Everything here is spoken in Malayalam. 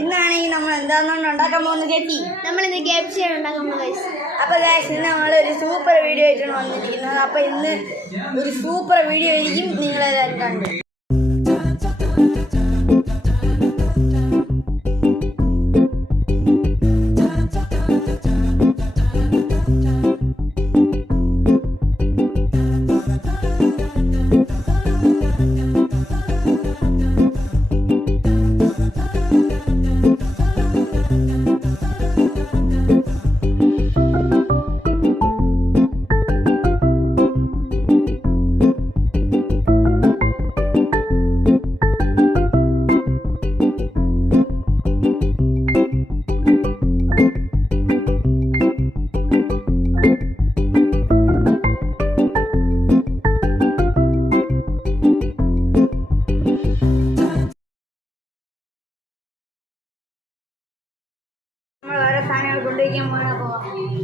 ഇന്നാണെങ്കിൽ നമ്മൾ എന്താണെന്നുകൊണ്ട് ഉണ്ടാക്കാൻ പോകുന്നത് ചേച്ചി നമ്മളിന്ന് ഗെയിം ഷെയർ ഉണ്ടാക്കാൻ പോകുന്നത്. അപ്പോൾ ഗൈസ് ഇന്ന് നമ്മളൊരു സൂപ്പർ വീഡിയോ ആയിട്ടാണ് വന്നിരിക്കുന്നത്. അപ്പോൾ ഇന്ന് ഒരു സൂപ്പർ വീഡിയോ ആയിരിക്കും നിങ്ങളെല്ലാവരും കണ്ടു. നമ്മൾ ഓരോ സാധനങ്ങൾ കൊണ്ടുവയ്ക്കാൻ പോകാൻ